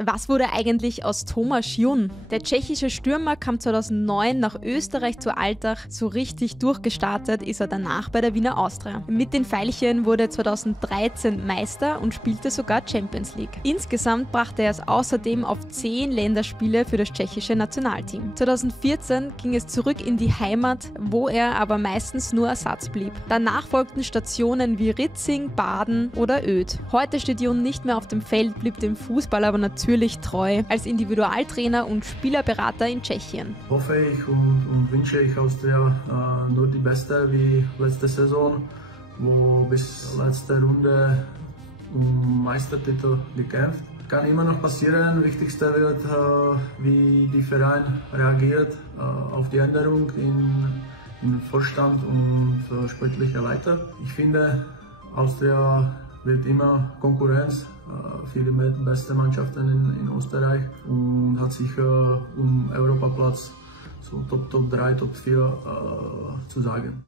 Was wurde eigentlich aus Tomáš Jung? Der tschechische Stürmer kam 2009 nach Österreich zu Altach. So richtig durchgestartet ist er danach bei der Wiener Austria. Mit den Veilchen wurde er 2013 Meister und spielte sogar Champions League. Insgesamt brachte er es außerdem auf 10 Länderspiele für das tschechische Nationalteam. 2014 ging es zurück in die Heimat, wo er aber meistens nur Ersatz blieb. Danach folgten Stationen wie Ritzing, Baden oder Oedt. Heute steht Jung nicht mehr auf dem Feld, blieb dem Fußball aber natürlich treu als Individualtrainer und Spielerberater in Tschechien. Hoffe ich und wünsche ich Austria nur die Beste wie letzte Saison, wo bis letzte Runde um Meistertitel gekämpft. Kann immer noch passieren. Wichtigste wird, wie die Verein reagiert auf die Änderung im Vorstand und sportlicher Leiter. Ich finde, Austria wird immer Konkurrenz für die besten Mannschaften in Österreich und hat sicher um Europaplatz, so Top 3, Top 4 zu sagen.